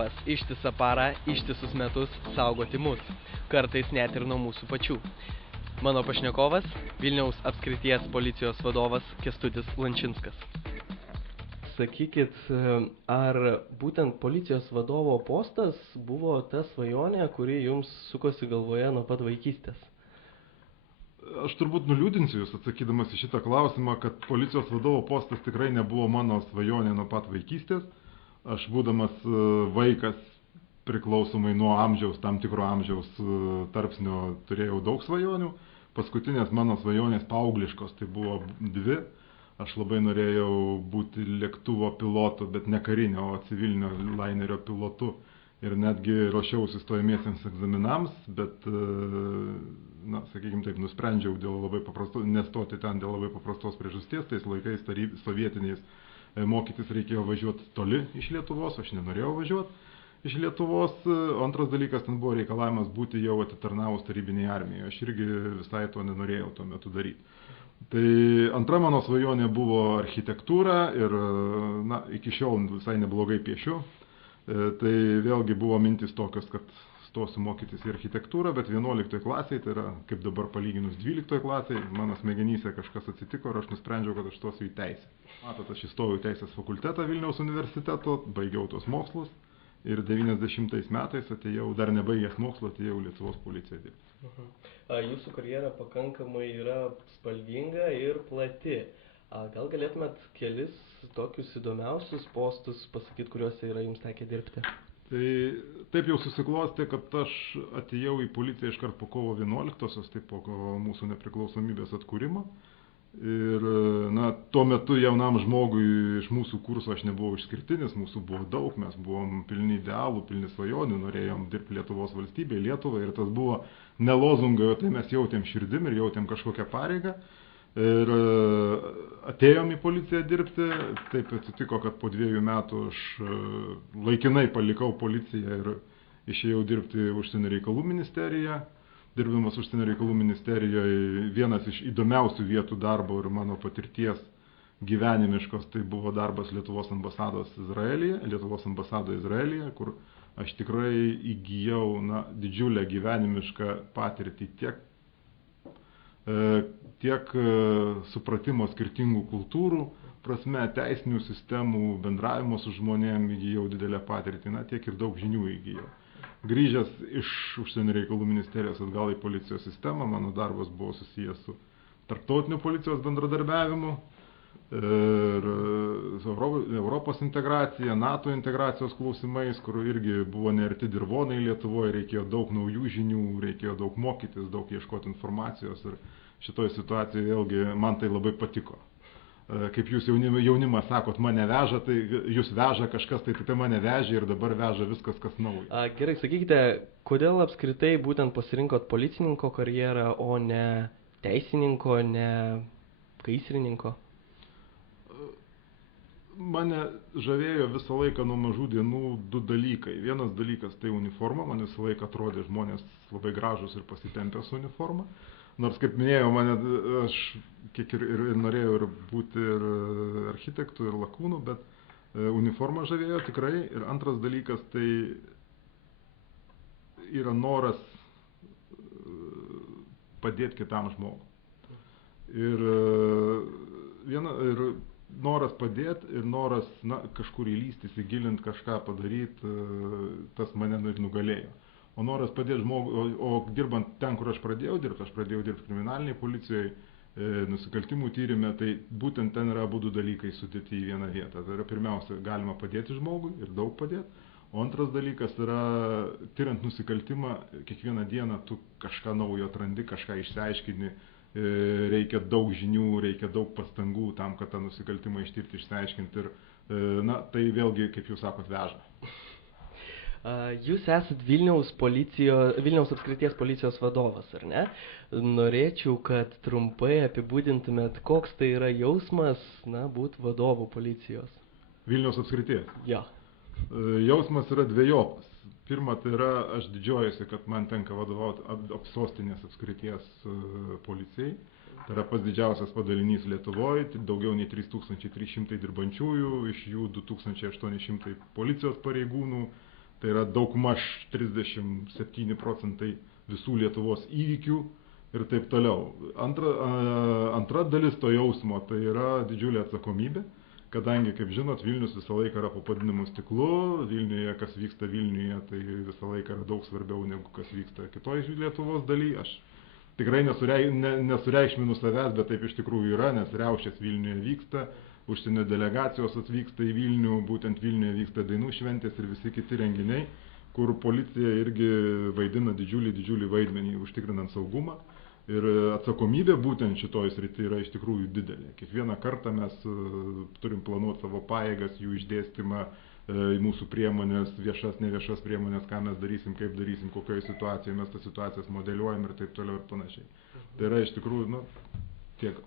darbas ištisą parą, ištisus metus saugoti mus, kartais net ir nuo mūsų pačių. Mano pašnekovas – Vilniaus apskrities policijos vadovas Kęstutis Lančinskas. Sakykit, ar būtent policijos vadovo postas buvo ta svajonė, kuri jums sukosi galvoje nuo pat vaikystės? Aš turbūt nuliūdinsiu jūs atsakydamas į šitą klausimą, kad policijos vadovo postas tikrai nebuvo mano svajonė nuo pat vaikystės. Aš būdamas vaikas, priklausomai nuo amžiaus, tam tikro amžiaus tarpsnio, turėjau daug svajonių. Paskutinės mano svajonės paaugliškos, tai buvo dvi. Aš labai norėjau būti lėktuvo pilotu, bet ne karinio, o civilinio lainerio pilotu. Ir netgi ruošiausi stojamiesiems egzaminams, bet, sakykime taip, nusprendžiau nestoti ten dėl labai paprastos priežasties. Tais laikais sovietiniais mokytis reikėjo važiuoti toli iš Lietuvos, aš nenorėjau važiuoti iš Lietuvos. Antras dalykas, ten buvo reikalavimas būti jau atitarnavus tarybinėje armijoje. Aš irgi visai to nenorėjau tuo metu daryti. Tai antra mano svajonė buvo architektūra ir iki šiol visai neblogai piešiu. Tai vėlgi buvo mintis tokios, kad stosiu mokytis į architektūrą, bet 11 klasėje, tai yra kaip dabar palyginus 12 klasėje, mano smegenyse kažkas atsitiko ir aš nusprendžiau, kad aš stosiu į teisę. Matot, aš įstojau į teisės fakultetą Vilniaus universiteto, baigiau tos mokslus ir 90 metais atėjau, dar nebaigęs mokslo, atėjau Lietuvos policiją dirbti. Jūsų karjera pakankamai yra spalvinga ir plati. Gal galėtumėt kelis tokius įdomiausius postus pasakyti, kuriuose yra jums tekę dirbti? Tai taip jau susiklostė, kad aš atėjau į policiją iškart po kovo 11-osios, tai po mūsų nepriklausomybės atkūrimo. Ir tuo metu jaunam žmogui iš mūsų kurso aš nebuvau išskirtinis, mūsų buvo daug, mes buvom pilni idealų, pilni svajonių, norėjom dirbti Lietuvos valstybėje, Lietuvai, ir tas buvo ne lozungai, o tai mes jautėm širdim ir jautėm kažkokią pareigą. Ir atėjom į policiją dirbti, taip atsitiko, kad po 2 metų aš laikinai palikau policiją ir išėjau dirbti Užsienio reikalų ministeriją. Dirbdamas Užsienio reikalų ministerijoje vienas iš įdomiausių vietų darbo ir mano patirties gyvenimiškos, tai buvo darbas Lietuvos ambasadoje Izraelyje, kur aš tikrai įgijau didžiulę gyvenimišką patirtį tiek supratimo skirtingų kultūrų prasme, teisinių sistemų, bendravimo su žmonėm įgijau didelę patirtį, tiek ir daug žinių įgijau. Grįžęs iš Užsienio reikalų ministerijos atgal į policijos sistemą, mano darbas buvo susijęs su tarptautiniu policijos bendradarbiavimu ir Europos integracija, NATO integracijos klausimais, kur irgi buvo nearti dirvonai Lietuvoje, reikėjo daug naujų žinių, reikėjo daug mokytis, daug ieškoti informacijos ir šitoje situacijoje vėlgi man tai labai patiko. Kaip jūs jaunimas sakot, mane veža, tai jūs veža kažkas, tai mane vežia ir dabar veža viskas, kas nauja. Gerai, sakykite, kodėl apskritai būtent pasirinkot policininko karjerą, o ne teisininko, ne gaisrininko? Mane žavėjo visą laiką nuo mažų dienų 2 dalykai. Vienas dalykas tai uniforma, man visą laiką atrodė žmonės labai gražus ir pasitempę su uniforma. Nors, kaip minėjau, aš kiek ir norėjau ir būti ir architektų, ir lakūnų, bet uniforma žavėjo tikrai. Ir antras dalykas tai yra noras padėti kitam žmogui. Ir noras padėti ir noras kažkur įlįsti, įsigilinti, kažką padaryti, tas mane ir nugalėjo. O noras padėti žmogui, o dirbant ten, kur aš pradėjau dirbti kriminaliniai policijoje, nusikaltimų tyrime, tai būtent ten yra abu dalykai sudėti į vieną vietą. Tai yra pirmiausia, galima padėti žmogui ir daug padėti, o antras dalykas yra, tyrant nusikaltimą, kiekvieną dieną tu kažką naujo atrandi, kažką išsiaiškini, reikia daug žinių, reikia daug pastangų tam, kad tą nusikaltimą ištirti, išsiaiškinti ir, tai vėlgi, kaip jūs sakot, veža. Jūs esat Vilniaus apskrities policijos vadovas, ar ne? Norėčiau, kad trumpai apibūdintumėt, koks tai yra jausmas, būti vadovu policijos. Vilniaus apskrities? Ja. Jausmas yra dvejopas. Pirma, tai yra, aš didžiuojuosi, kad man tenka vadovauti sostinės apskrities policijai. Tai yra pats didžiausias padalinys Lietuvoje, daugiau nei 3300 dirbančiųjų, iš jų 2800 policijos pareigūnų, Tai yra daugmaž 37 procentai visų Lietuvos įvykių ir taip toliau. Antra dalis to jausmo tai yra didžiulė atsakomybė, kadangi, kaip žinot, Vilnius visą laiką yra po padidinamu stiklu, Vilniuje, kas vyksta Vilniuje, tai visą laiką yra daug svarbiau negu kas vyksta kitoj Lietuvos daly. Aš tikrai nesureikšminu savęs, bet taip iš tikrųjų yra, nes riaušės Vilniuje vyksta, užsienio delegacijos atvyksta į Vilnių, būtent Vilniuje vyksta dainų šventės ir visi kiti renginiai, kur policija irgi vaidina didžiulį vaidmenį užtikrinant saugumą. Ir atsakomybė būtent šitoj srity yra iš tikrųjų didelė. Kiekvieną kartą mes turim planuoti savo pajėgas, jų išdėstymą į mūsų priemonės, viešas, neviešas priemonės, ką mes darysim, kaip darysim, kokioje situacijoje mes tas situacijas modeliuojam ir taip toliau ir panašiai. Tai yra iš tikrųjų, tiek.